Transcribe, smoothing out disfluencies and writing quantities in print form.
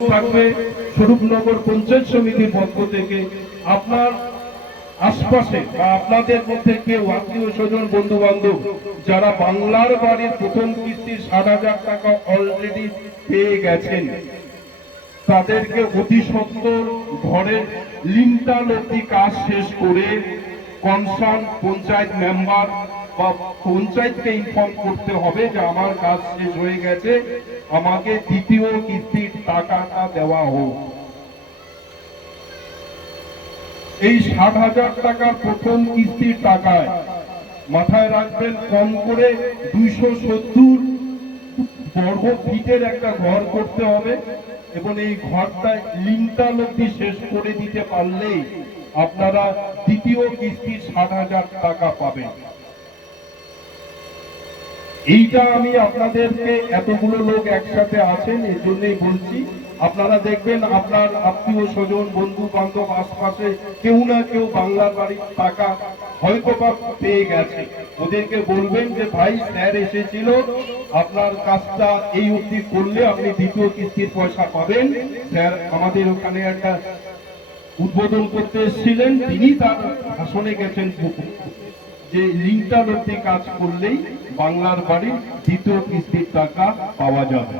থাকবে স্বরূপনগর পঞ্চায়েত সমিতির পক্ষ থেকে। আপনার আশপাশে বা আপনাদের মধ্যে কেউ আত্মীয় স্বজন বন্ধু বান্ধব যারা বাংলার বাড়ির প্রথম কিস্তির 60,000 টাকা অলরেডি পেয়ে গেছেন, তাদেরকে অতি সত্বর ঘরের লিন্টাল অব্দি কাজ শেষ করে কনসার্ন পঞ্চায়েত মেম্বার বা পঞ্চায়েতকে ইনফর্ম করতে হবে যে আমার কাজ শেষ হয়ে গেছে, আমাকে দ্বিতীয় কিস্তির টাকাটা দেওয়া হোক। এই 60,000 টাকার প্রথম কিস্তির টাকায় মাথায় রাখবেন কম করে 270 বর্গ ফিটের একটা ঘর করতে হবে এবং এই ঘরটা লিন্টাল অব্দি শেষ করে দিতে পারলেই আপনারা দ্বিতীয় কিস্তির 60,000 টাকা পাবেন। এইটা আমি আপনাদেরকে, এতগুলো লোক একসাথে আছেন এই জন্যই বলছি, আপনারা দেখবেন আপনার আত্মীয় স্বজন বন্ধু বান্ধব আশপাশে কেউ না কেউ বাংলার বাড়ির টাকা হয়তো বা পেয়ে গেছে, ওদেরকে বলবেন যে ভাই স্যার এসেছিল, আপনার কাজটা এই অবধি করলে আপনি দ্বিতীয় কিস্তির পয়সা পাবেন। স্যার আমাদের ওখানে একটা উদ্বোধন করতে এসেছিলেন, তিনি তার ভাষণে গেছেন যে লিঙ্কটা অব্দি কাজ করলেই বাংলার বাড়ির দ্বিতীয় কিস্তির টাকা পাওয়া যাবে।